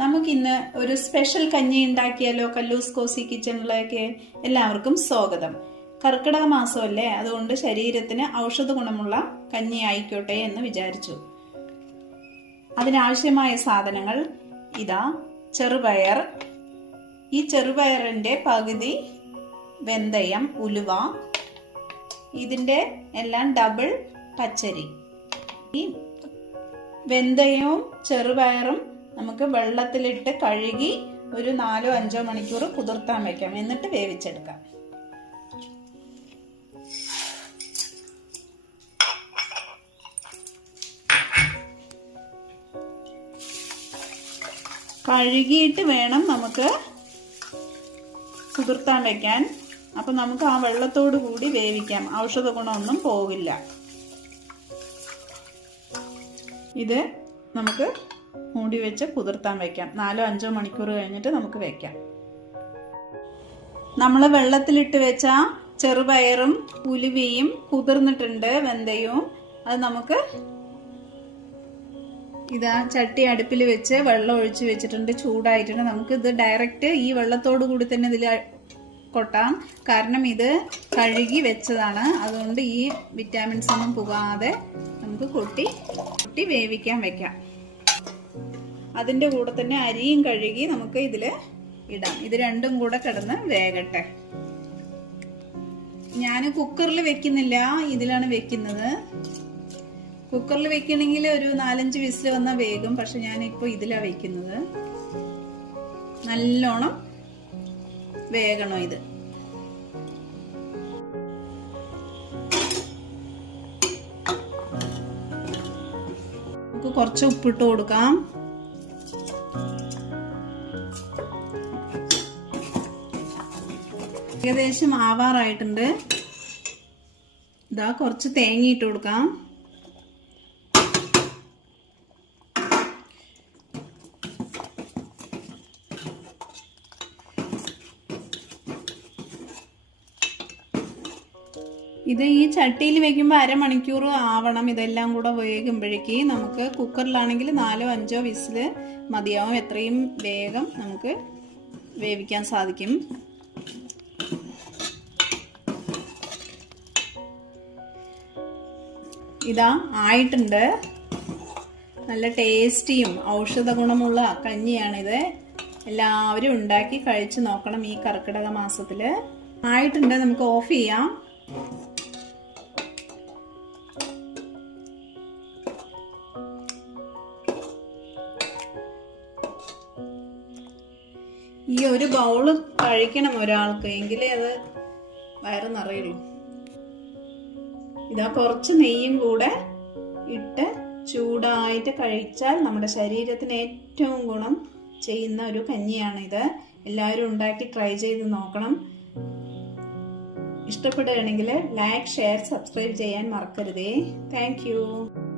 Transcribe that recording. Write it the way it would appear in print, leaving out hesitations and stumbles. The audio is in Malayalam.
നമുക്കിന്ന് ഒരു സ്പെഷ്യൽ കഞ്ഞി ഉണ്ടാക്കിയാലോ? കല്ലൂസ് കോസി കിച്ചണിലേക്ക് എല്ലാവർക്കും സ്വാഗതം. കർക്കിടക മാസമല്ലേ, അതുകൊണ്ട് ശരീരത്തിന് ഔഷധ ഗുണമുള്ള കഞ്ഞി ആയിക്കോട്ടെ എന്ന് വിചാരിച്ചു. അതിനാവശ്യമായ സാധനങ്ങൾ ഇതാ: ചെറുപയർ, ഈ ചെറുപയറിന്റെ പകുതി വെന്തയം, ഉലുവ, ഇതിന്റെ എല്ലാം ഡബിൾ പച്ചരി. ഈ വെന്തയവും ചെറുപയറും നമുക്ക് വെള്ളത്തിലിട്ട് കഴുകി ഒരു 4-5 മണിക്കൂർ കുതിർത്താൻ വെക്കാം, എന്നിട്ട് വേവിച്ചെടുക്കാം. കഴുകിയിട്ട് വേണം നമുക്ക് കുതിർത്താൻ വെക്കാൻ. അപ്പൊ നമുക്ക് ആ വെള്ളത്തോട് കൂടി വേവിക്കാം, ഔഷധ ഗുണമൊന്നും പോകില്ല. ഇത് നമുക്ക് മൂടി വെച്ച് കുതിർത്താൻ വെക്കാം. 4-5 മണിക്കൂർ കഴിഞ്ഞിട്ട് നമുക്ക് വെക്കാം. നമ്മൾ വെള്ളത്തിലിട്ട് വെച്ച ചെറുപയറും ഉലുവയും കുതിർന്നിട്ടുണ്ട്, വെന്തയവും. അത് നമുക്ക് ഇതാ ചട്ടി അടുപ്പിൽ വെച്ച് വെള്ളം ഒഴിച്ച് വെച്ചിട്ടുണ്ട്, ചൂടായിട്ടുണ്ട്. നമുക്ക് ഇത് ഡയറക്റ്റ് ഈ വെള്ളത്തോടു കൂടി തന്നെ ഇതിൽ കൊട്ടാം, കാരണം ഇത് കഴുകി വെച്ചതാണ്. അതുകൊണ്ട് ഈ വിറ്റാമിൻസ് ഒന്നും പോകാതെ നമുക്ക് കൊട്ടി വേവിക്കാൻ വെക്കാം. അതിൻ്റെ കൂടെ തന്നെ അരിയും കഴുകി നമുക്ക് ഇതിൽ ഇടാം. ഇത് രണ്ടും കൂടെ കിടന്ന് വേകട്ടെ. ഞാൻ കുക്കറിൽ വെക്കുന്നില്ല, ഇതിലാണ് വെക്കുന്നത്. കുക്കറിൽ വെക്കണമെങ്കിൽ ഒരു 4-5 വിസിൽ വന്നാൽ വേഗം, പക്ഷെ ഞാനിപ്പോൾ ഇതിലാണ് വെക്കുന്നത്. നല്ലോണം വേഗണം ഇത്. നമുക്ക് കുറച്ച് ഉപ്പിട്ട് കൊടുക്കാം. ഏകദേശം ആവാറായിട്ടുണ്ട്. ഇതാ കുറച്ച് തേങ്ങ ഇട്ട് കൊടുക്കാം. ഇത് ഈ ചട്ടിയിൽ വെക്കുമ്പോൾ 1/2 മണിക്കൂർ ആവണം. ഇതെല്ലാം കൂടെ വേകുമ്പോഴേക്ക് നമുക്ക് കുക്കറിലാണെങ്കിൽ 4-5 വിസിൽ മതിയാവും. എത്രയും വേഗം നമുക്ക് വേവിക്കാൻ സാധിക്കും. ഇതാ ആയിട്ടുണ്ട്. നല്ല ടേസ്റ്റിയും ഔഷധ ഗുണമുള്ള കഞ്ഞിയാണിത്. എല്ലാവരും ഉണ്ടാക്കി കഴിച്ചു നോക്കണം ഈ കർക്കിടക മാസത്തില്. ആയിട്ടുണ്ട്, നമുക്ക് ഓഫ് ചെയ്യാം. ഈ ഒരു ബൗള് കഴിക്കണം ഒരാൾക്ക്, എങ്കിലേ അത് വയറ് നിറയുള്ളൂ. ഇതാ കുറച്ച് നെയ്യും കൂടെ ഇട്ട് ചൂടായിട്ട് കഴിച്ചാൽ നമ്മുടെ ശരീരത്തിന് ഏറ്റവും ഗുണം ചെയ്യുന്ന ഒരു കഞ്ഞിയാണിത്. എല്ലാവരും ഉണ്ടാക്കി ട്രൈ ചെയ്ത് നോക്കണം. ഇഷ്ടപ്പെടുകയാണെങ്കിൽ ലൈക്ക്, ഷെയർ, സബ്സ്ക്രൈബ് ചെയ്യാൻ മറക്കരുതേ. Thank you.